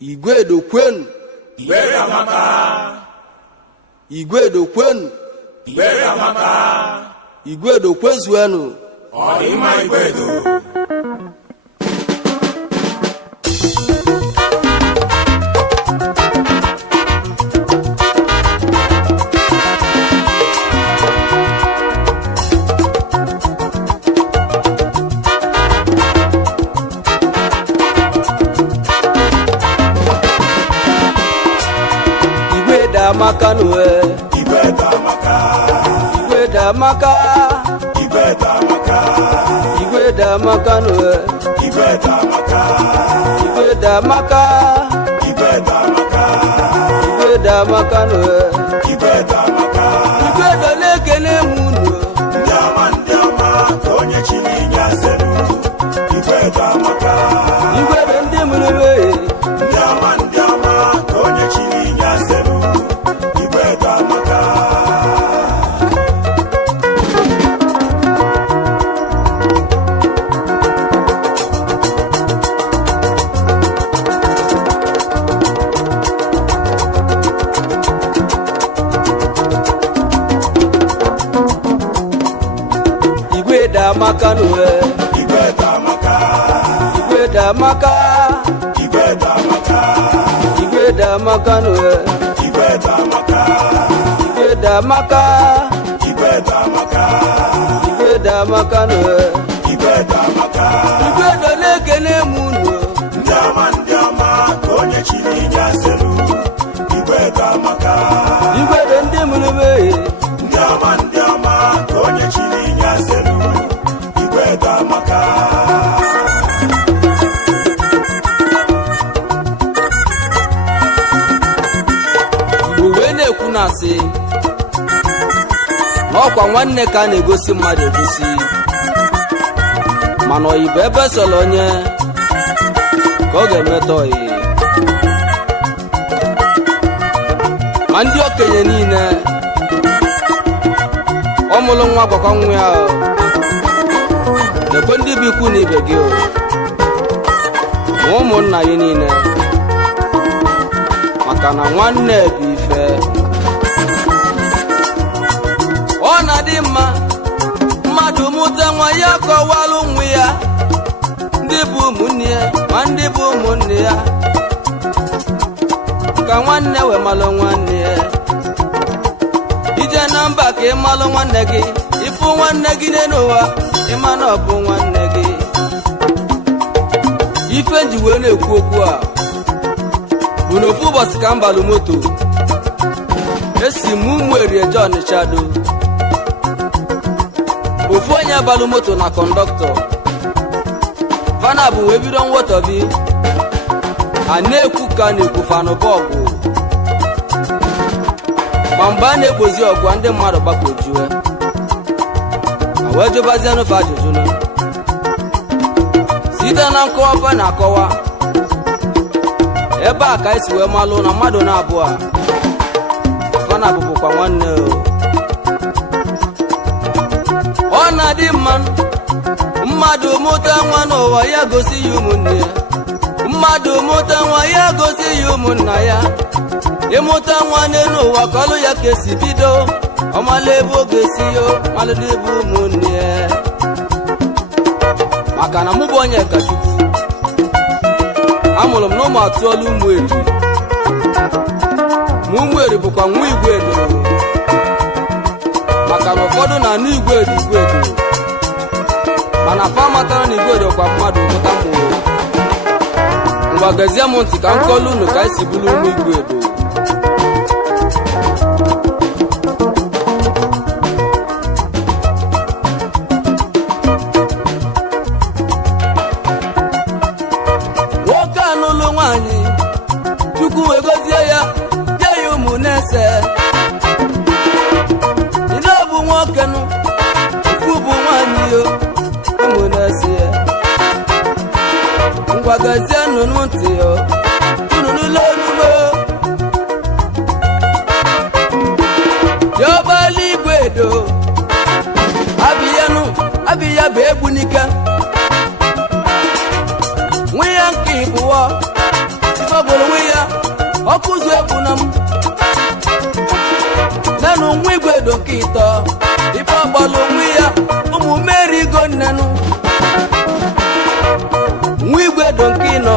Igwedo kwenu. Igwedo Amaka. Igwedo kwenu. Igwedo Amaka. Igwedo kwezuenu. Ọdịmma Igwedo. Amaka nuwe. Igwedo Amaka. Igwedo Amaka. Igwedo Amaka. Igwedo Amaka nuwe. Igwedo Amaka. Igwedo Amaka. Igwedo Amaka. Igwedo Amaka nuwe. Igwedo Amaka. Igwedo lekene munu. Ndị ọma ka onye chiri nye aselu. Igwedo Amaka. Igwedo ndị mụrụbe. Ndị ọma ka onye chiri nye aselu. Igwedo Amaka. Igwedo Amaka nuwe. Igwedo Amaka. Igwedo Amaka. Igwedo Amaka. Igwedo Amaka nuwe. Igwedo Amaka. Igwedo Amaka. Igwedo Amaka. Igwedo Amaka nuwe. Igwedo Amaka. Igwedo lekene munu. Ndị ọma ka onye chiri nye aselu. Igwedo Amaka. Igwedo ndị mụrụbe. Ndị ọma ka onye chiri nye aselu. Igwedo Amaka. Uwe na-ekwu na-asị n'ọkwa nwanne ka a na-egosi mmadụ egosi, mana oyibo ebe sọrọ onye ka ọ ga-emeta oyi. Ma ndị okenye niile ọ mụrụ nwa gwakwa nwa ya lekwe ndị bụ ikwu na ibe gị ma ụmụnna gị niile, maka na nwanne bụ ife. Ọ na-adị mma mmadụ mụta nwa ya kọwalụ nwa ya ndị bụ ụmụnne ya ma ndị bụ ụmụnne ya, ka nwanne wee malụ nwanne ya. Ije na mba ka ịmalụ nwanne gị, ịfụ nwanne gị n'ụwa ịma na ọ bụ nwanne gị. Ife nji wee na-ekwu okwu a bụ n'ofu ụbọchị ka m balụ moto, esi m Ụmụeri eje Ọnịcha do. Ofu onye balụ moto na kọndọktọ fana bụ wee bido nwọtọbi a na-ekwu ka na-ekwu fanụ bọọgụ, ma mgbe a na-egbozi ọgụ ndị mmadụ gbakọjue ma wee jụbazie n'ofe ajụjụ site na nkọwa fa na-akọwa ebe a ka esi wee malụ na mmadụ na-abụọ a fana bụbụkwa nwanne. Ọ na-adị mma mmadụ mụta nwa n'ụwa ya gosi ya ụmụnne ya, mmadụ mụta nwa ya gosi ya ụmụnna ya. Ịmụta nwa n'elu ụwa ka ọlụ ya ka esi bido, ọmala ebe ọ ga-esi yo malụdo ebe ụmụnne ya. Maka na mụ bụ Onyeka Chukwu, amụrụ m na ụmụ atụọla Ụmụeri, ma Ụmụeri bụkwa nwa Igwedo, maka na ụfọdụ na-anụ Igwedo mana fa matara na Igwedo kwa mmadụ mụta mmụọ. Ngwa gezie m ntị ka m kọlụ unu ka esi bụrụ ụmụ Igwedo. Nwoke anụlụ nwaanyị, Chukwu wee gozie ya nye ya ụmụ na-ese. Ine bụ nwoke nụ, ofu bụ nwaanyị yo ụmụ na-ese ya. Ngwa gezie nnụnụ ntị yo nnụnụ l'olumo. Yọbala Igwedo abịya bụ Egbunike nwe ya nke ịbụọ, ọ bụrụ nwe ọkụzụ egwu na m nenu nwa Igwedo nke ịtọ ife ọgbọlụ onwe ya ụmụ merigo nnenu nwa Igwedo nke ịnọ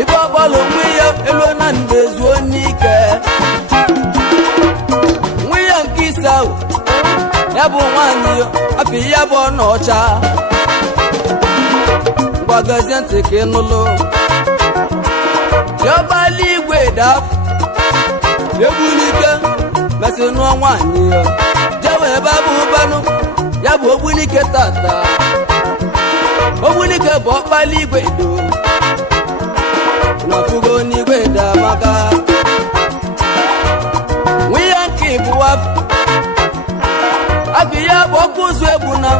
ife ọgbọlụ onwe ya elu na ndụ ezuo n'ike nwa ya nke ise ahụ ya bụ nwaanyị afọ ya bụ ọnọcha gbagazie ntị ka ịnụlụ yọbali Igwedo egbunike mesị nụọ nwaanyị ya jewe ebe abụ ụbanụ ya bụ ogbunike tata ogbunike bụ ọkpali Igwedo na fugo n'Igwedo amaka nwa ya nke ịbụwa afọ ya bụ ọkụzụ egwu na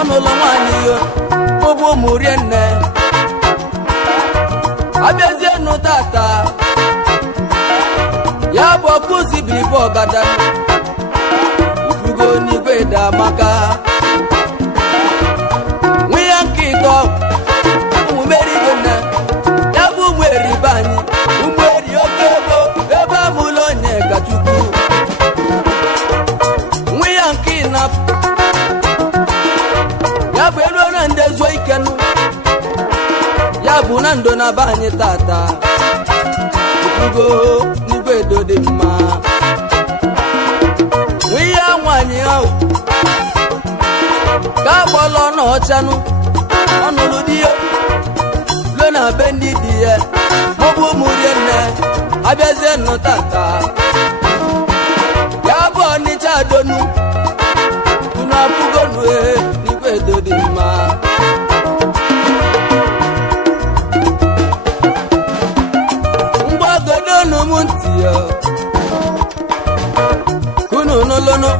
ọnụlọ nwaanyị ya ụgbọ ụmụ rie nne abịazie nụ tata ya bụ ọkụzi bilibe ọgada ifugo n'Igwedo amaka nwa ya nke ịtọ ụmụ merigo nne ya bụ ụmụ eribe anyị ụmụ eri oke ego ebe amụlụ Onyeka Chukwu nwa ya nke ịnapụ ya bụ elu na ndezuo ikenụ ya bụ na ndo na be anyị tata ifugo n'Igwedo dị mma nwa ya nwaanyị ahụ ka agbọlọ n'ọchanụ ọnụlụ di ya lo na be ndị di ya maọbụ ụmụ rie nne abịazie nnụ tata ya bụ Ọnịcha adonu unu apụgonu n'Igwedo dị mma mgbagodonu m ntị ya kunu n'ụlọnụ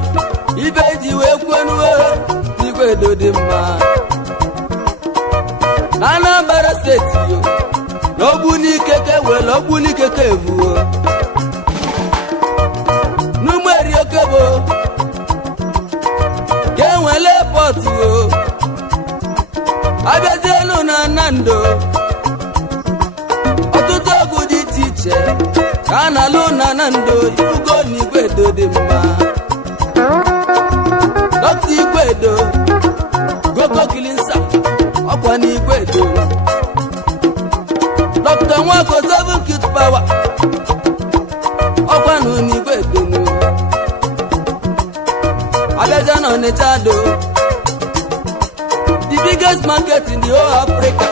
ibe ji wee kwenu n'Igwedo dị mma na Anambra steeti yo n'Ogbunike ka ewele Ogbunike ka evuo n'ụmụ eri okebo ka enwele pọtụ yo abịazienu na Nando ọtụtụ egwu dị iche iche ka a na-alụ na Nando ifugo n'Igwedo dị mma Dr. Igwedo Gogo Kilinsa ọkwa n'Igwedo Dr. Nwago 7 Kit Power ọkwa n'Igwedo abịaja na Ọnịcha do the biggest market in the whole Africa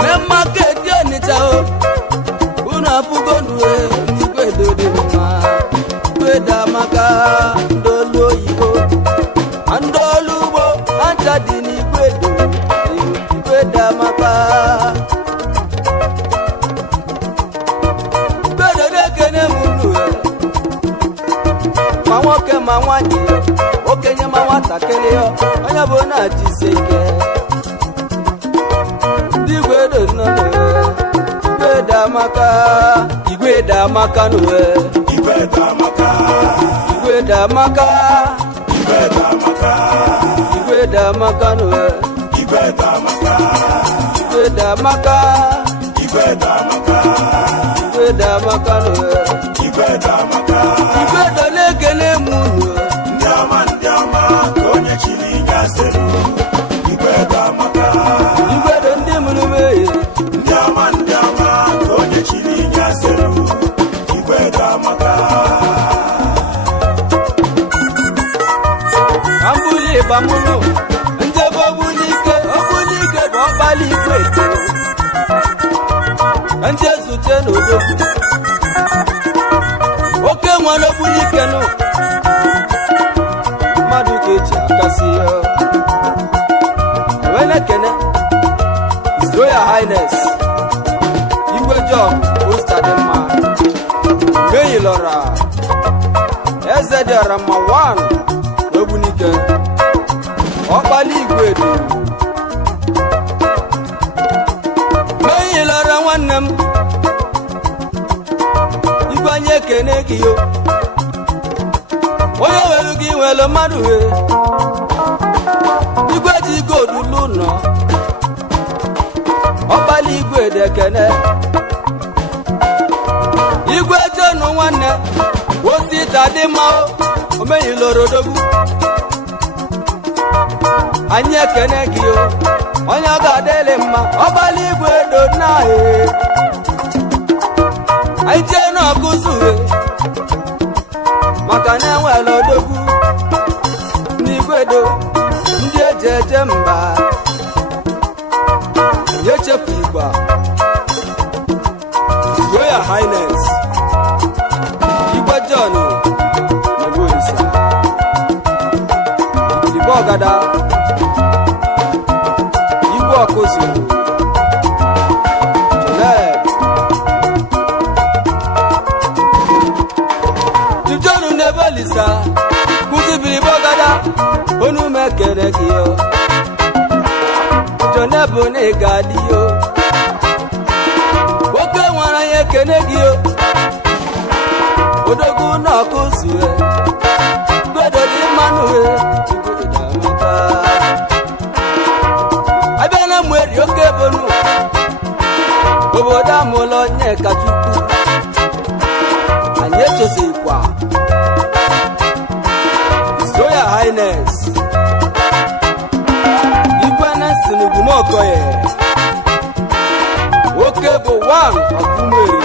main market Ọnịcha unu apụgonu n'Igwedo dị mma Igwedo amaka ndị olu oyibo ndị olu ugbo ancha dị n'Igwedo Igwedo amaka Igwedo na-ekene m unu ma nwoke ma nwanyị okenye ma nwatakịrị onye bụ na-achịsi ike ndị Igwedo nọ Igwedo amaka Igwedo amaka n'uwe Igwedo amaka Igwedo amaka Igwedo amaka Igwedo amaka n'uwe Igwedo amaka Igwedo amaka Igwedo amaka Igwedo amaka n'uwe Igwedo amaka Igwedo na-ekele m unu ndị ọma ka onye chiri inye asịrị Igwedo amaka Igwedo ndị mụrụ m ehe ndị ọma ka onye chiri inye asịrị Igwedo amaka ka mbuli ịgba mụnụ ndị ebe Ogbunike bụ ọkpali Igwedo ndị ezute n'odogwu oke nwa n'Ogbunike nụ mmadụ ga-eji akasị ya wee na-ekene His Royal Highness Igwe John Osta dị mma Meyi lọra eze dị ọra mma 1 n'Ogbunike ọkpali Igwedo Meyi lọra nwanne m Igwe anyị ekene gị yo onye welu gị nwelu mmadụ Igwe ji godu l'ụlọ ọkpali Igwedo ekene dị mma omenyilorodogu anyị ekene gị o onye ọ ga-adịlị mma ọgbala Igwedo na anyị jee n'ọkụ zure maka na enwere odogwu n'Igwedo ndị eji eje mba anyị echefu igwe Royal Highness Igwe John Igweisa Igwe Ọgada Igwe Ọkụzụ John Nebelisa kụzibiri Igwe onu mekere gị yo John bụ na ị ga-adị yo oke nwere anyị ekene gị yo odogwu n'ọkụ zue Igwedo dị mmanụ Igwedo amaka abịa na mweri oke bonu obodo amụlọ Onyeka Chukwu anyị echezikwa His Royal Highness Igwe Nancy Okoye oke bụ one of Umeri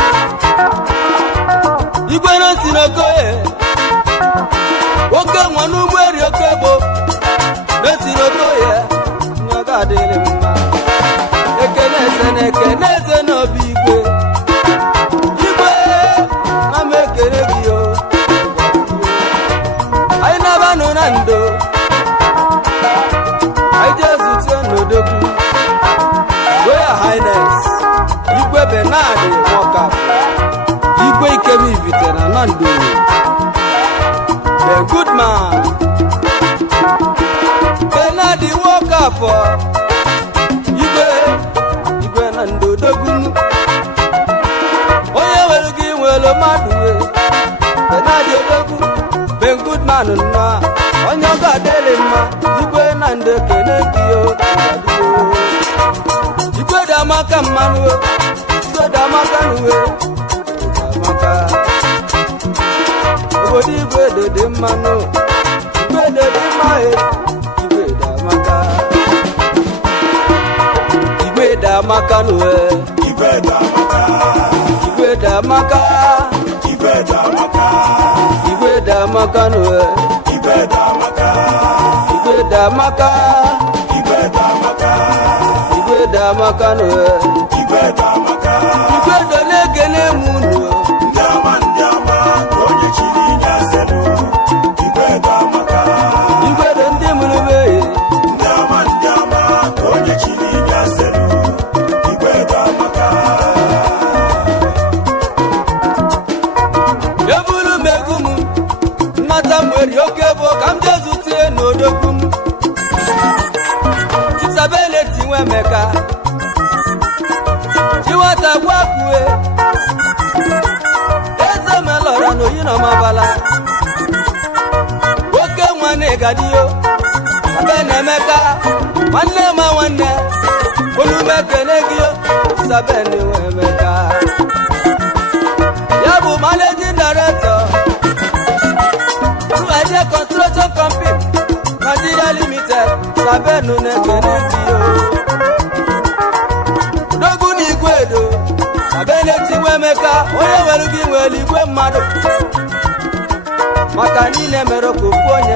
Igwe Nancy Okoye oke nwa n'Umeri oke bụ Nancy Okoye nyaga adịrị mma ekene eze na ekene eze n'obi Igwe na m ekele gị o anyị na-abanụ na ndo anyị jee zute n'odogwu Royal Highness Igwe Bernard Nwokafọ Igwe Ikemibitera na ndo the good man Bernard Nwokafọ Igwe na ndo odogwu onye nwere gị nwere mmadụ Bernard odogwu the good man nna onye ọ ga-adịrị mma Igwe na ndo ekene gị o Igwedo amaka mmanụ Igwedo amaka n'uwe amaka obodo Igwedo dị mmanụ Igwedo dị mma Igwedo amaka Igwedo amaka n'uwe Igwedo amaka Igwedo amaka Igwedo amaka Igwedo amaka n'uwe Igwedo amaka Igwedo amaka Igwedo amaka Igwedo amaka n'uwe Igwedo amaka Igwedo na-ekene m unu ndị ọma ka onye chiri inye aselu Igwedo amaka Igwedo ndị mụrụ mee ndị ọma ka onye chiri inye aselu Igwedo amaka ebulu m egwu m nnata mweri oke bụ ka m jee zutie n'odogwu m Chisabeleti nwe Emeka Chiwata gwakue eze melọra n'oyi na mabala oke nwanne gadiyo Sabena Emeka nwanne ma nwanne olume kene gị Sabena nwe Emeka ya bụ managing director Igwedo Construction Company Nigeria Limited Sabena na-ekene gị odogwu n'Igwedo Sabeleti nwe Emeka onye nwere gị nwere igwe mmadụ maka niile mere ka ofu onye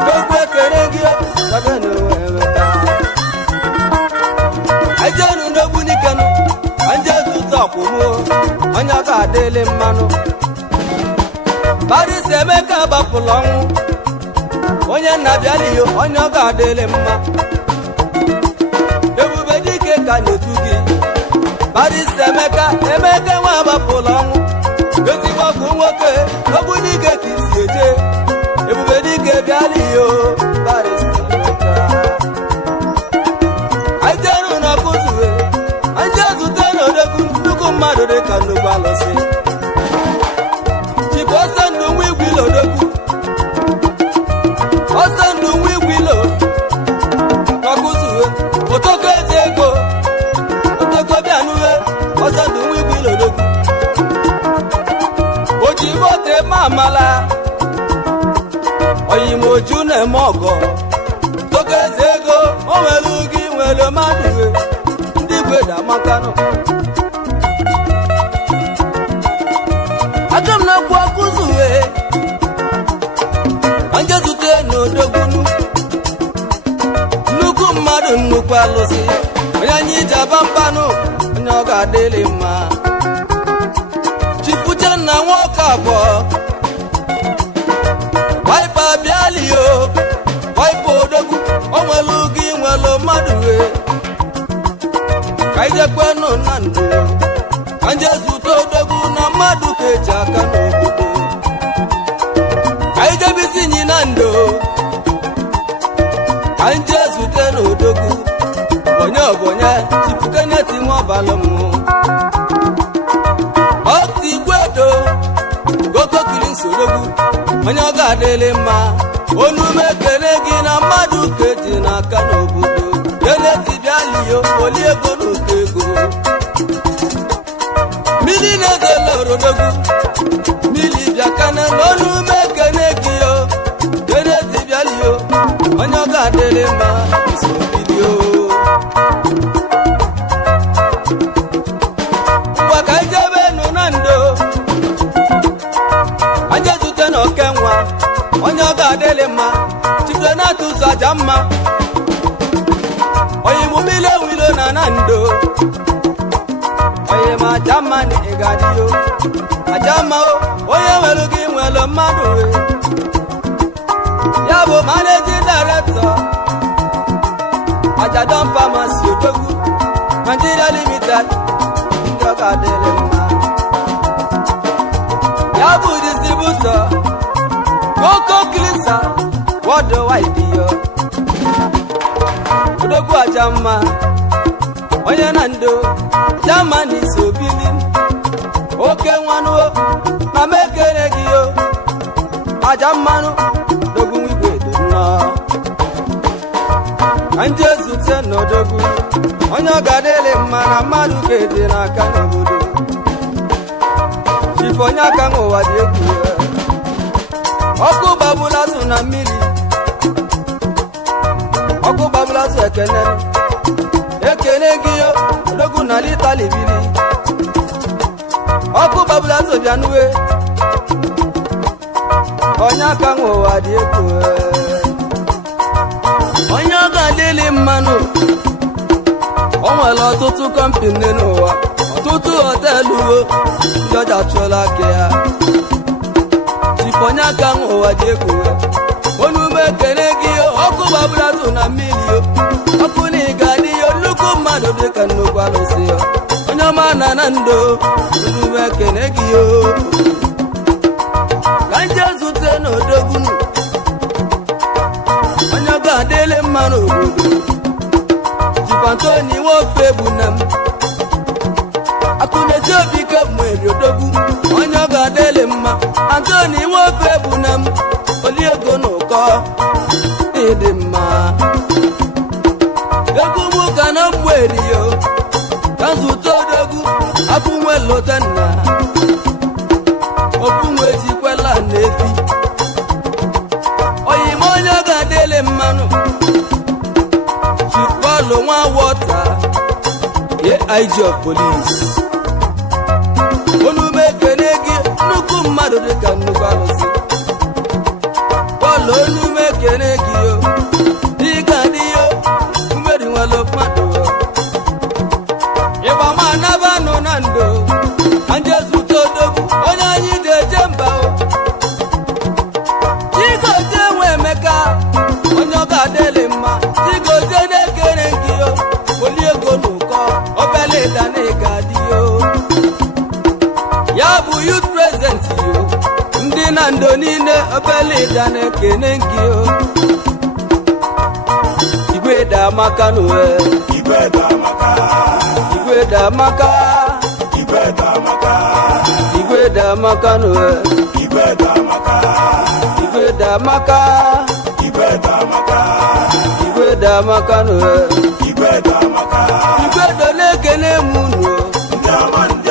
odogwu ekene gị Sabena nwe Emeka anyị jee n'odogwu n'ikenu anyị jee zụta ọkwụmụ onye ọ ga-adịlị mmanụ Paris Emeka gbapụrụ ọnwụ onye nna bịaliyo onye ọ ga-adịlị mma ebube dike ka na-etu gị Paris Emeka nwa gbapụrụ ọnwụ ezigbo ọkụ nwoke ogbu dike ka isi eje ebube dike bịaliyo Paris Emeka anyị jeru n'ọkụ zue anyị jee zute n'odogwu nnukwu mmadụ dị ka nnukwu alụsị chibụ ọsọ ndụ nwa igwe ilo odogwu ọsọ ndụ nwa igwe ilo n'ọkụ zue otoko eze ego otoko bịa n'uwe ọsọ ndụ nwa igwe ilo odogwu oji moto eme amala oyimoju na-eme ọgọ tokeze ego o nwere ugi nwere mmadụ ndị Igwedo amakanụ aka m na-ekwu akụzuwe anje zute n'odogwunu nnukwu mmadụ nnukwu alụsị onye anyị ji aba mbanụ onye ọ ga-adịrị mma chifuche nna nwoke abụọ waipa bịalio waipa odogwu o nwere ugo nwere mmadụ ka ijekwenụ na ndụ ka nje zute odogwu na mmadụ ka eji aka n'obodo ka ijebisi nyi na ndụ ka nje zute n'odogwu onye ọbọnye chifukeneti nwa ọbalụmụ ọtị Igwedo gokokiri nsorogwu onye ọ ga-adịrị mma onu mekene gị na mmadụ ka eji n'aka n'obodo keneti bịalio oli ego n'oke ego mmiri na-ezela orodogwu mmiri bịakana n'onu mekene gị yo keneti bịalio onye ọ ga-adịrị mma isobilio ngwa ka ijebe nụ na ndo anje zute na oke nwa onye ọ ga-adịrị mma chifte na-atụ ụzọ aja mma oyimumile wilo na ndo oyim aja mma na ịgadịyo aja mma onye nwere gị nwere mmadụ ya bụ managing director Ajadon Pharmacy Odogwu Nigeria Limited ndị ọ ga-adịrị mma ya bụ distributor Coco Cleanser worldwide yo Odogwu aja mma onye na ndo Germany sobili oke nwanụ na mekere gị yo aja mmanụ Odogwu Igwedo nnọọ anje zute n'odogwu onye ọ ga-adịrị mma na mmadụ ga-eji n'aka n'obodo chifu onye aka n'ụwa dị egwu ọkụ gbagbulazụ na mmiri ọkụ gbagbulazụ ekene gị odogwu na l'Italy bili ọkụ gbagbulazụ bịanụwe onye aka n'ụwa dị egwu onye ọ ga-adịrị mmanụ o nwere ọtụtụ kọmpini n'ụwa ọtụtụ họteelụ ndị ọja chụọla aka ya chifu onye aka n'ụwa dị egwu onye ume ekene gị ọkụ gbagbulazụ na mmiri ọkụ na ịga n'ihe nnukwu mmadụ dịka nnukwu alụsị onye ọma na ndo onye ume ekene gị ka nje zute n'odogwu onye ọ ga-adịrị mma n'obodo jipantoni nwofe bụ na m akụnezi obi ke mweri odogwu onye ọ ga-adịrị mma Antoni nwofe bụ na m oli ego n'ụkọ ịdị mma egwu mụ ka na mweri yo ka nzute odogwu akwụnwe lotenna okwunwe jikwela n'efi oyime onye ọ ga-adịrị mmanụ chipọlụ nwa wọta AIG of police onume ekene gị nnukwu mmadụ dịka nnukwu alụsị pọlụ onume ekene gị dịga dị umeri nwere mmadụ ịgba ma nabanụ na ndo anje zute odogwu onye anyị ga-eje mba Chigozie nwe Emeka onye ọ ga-adịrị mma Chigozie na-ekere gị oli ego n'ụkọ obele ịda na ịga dị ya bụ youth president ndị na ndo niile obele ịda na-ekene gị Igwedo amaka n'uwe Igwedo amaka Igwedo amaka Igwedo amaka Igwedo amaka n'uwe Igwedo amaka Igwedo amaka Igwedo amaka Igwedo amaka n'uwe Igwedo amaka Igwedo na-ekene m unu ndị ọma ndị